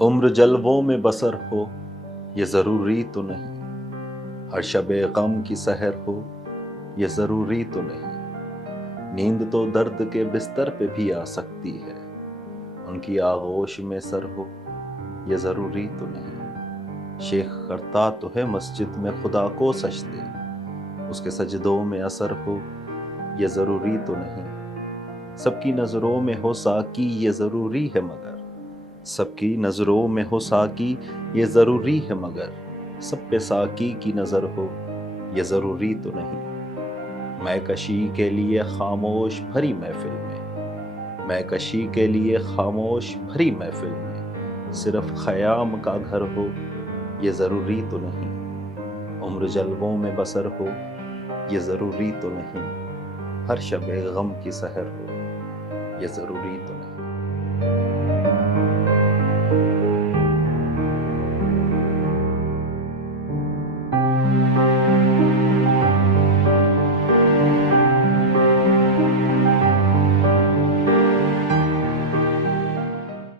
عمر جلووں میں بسر ہو یہ ضروری تو نہیں، ہر شب غم کی سحر ہو یہ ضروری تو نہیں، نیند تو درد کے بستر پہ بھی آ سکتی ہے، ان کی آغوش میں سر ہو یہ ضروری تو نہیں، شیخ کرتا تو ہے مسجد میں خدا کو سجدے، اس کے سجدوں میں اثر ہو یہ ضروری تو نہیں، سب کی نظروں میں ہو ساقی یہ ضروری ہے مگر، سب کی نظروں میں ہو ساقی یہ ضروری ہے مگر، سب پہ ساقی کی نظر ہو یہ ضروری تو نہیں، میں کشی کے لیے خاموش بھری محفل میں، میں کشی کے لیے خاموش بھری محفل میں، صرف خیام کا گھر ہو یہ ضروری تو نہیں، عمر جلووں میں بسر ہو یہ ضروری تو نہیں، ہر شب غم کی سحر ہو یہ ضروری تو نہیں۔